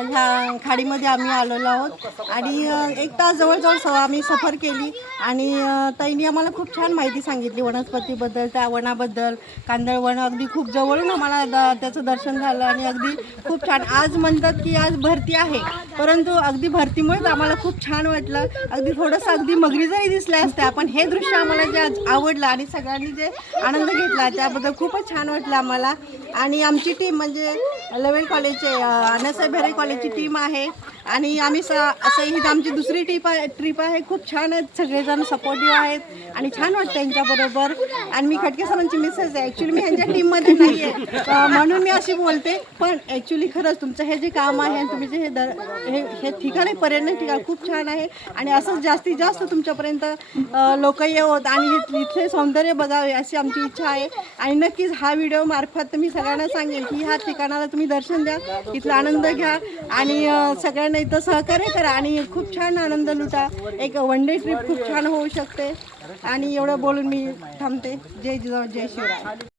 ह्या खाडीमध्ये आम्ही आलेलो आहोत. आणि एक तास जवळजवळ स आम्ही सफर केली. आणि अ, ताईंनी आम्हाला खूप छान माहिती सांगितली वनस्पतीबद्दल त्या वनाबद्दल. कांदळवन अगदी खूप जवळून आम्हाला द त्याचं दर्शन झालं आणि अगदी खूप छान. आज म्हणतात की आज भरती आहे. परंतु अगदी भरतीमुळेच आम्हाला खूप छान वाटलं. अगदी थोडंसं अगदी मगरी जरी दिसल्या असत्या पण हे दृश्य आम्हाला जे आज आवडलं आणि सगळ्यांनी जे आनंद घेतला त्याबद्दल खूपच छान वाटलं आम्हाला. आणि आमची टीम म्हणजे लेवल कॉलेजचे अनासाहेब भेरे कॉलेजची टीम आहे. आणि आम्ही स असं ही आमची दुसरी ट्रीप आहे ट्रीप आहे. खूप छान आहेत. सगळेजण सपोर्टिव्ह आहेत आणि छान वाटतं यांच्याबरोबर आणि मी खटके सरांची मिसेस आहे. ॲक्च्युली मी ह्यांच्या टीममध्ये नाही आहे म्हणून मी अशी बोलते. पण ॲक्च्युली खरंच तुमचं हे जे काम आहे आणि तुम्ही जे हे दर हे हे ठिकाण आहे पर्यटन ठिकाण खूप छान आहे. आणि असंच जास्तीत जास्त तुमच्यापर्यंत लोक येवत आणि इथले सौंदर्य बघावे अशी आमची इच्छा आहे. आणि नक्कीच हा व्हिडिओ मार्फत मी सगळ्यांना सांगेन की ह्या ठिकाणाला तुम्ही दर्शन द्या. इथला आनंद घ्या. आणि सगळ्यांना नाही तर सहकार्य करा आणि खूप छान आनंद लुटा. एक वन डे ट्रिप खूप छान होऊ शकते. आणि एवढं बोलून मी थांबते. जय जिजाऊ जय शिवराय.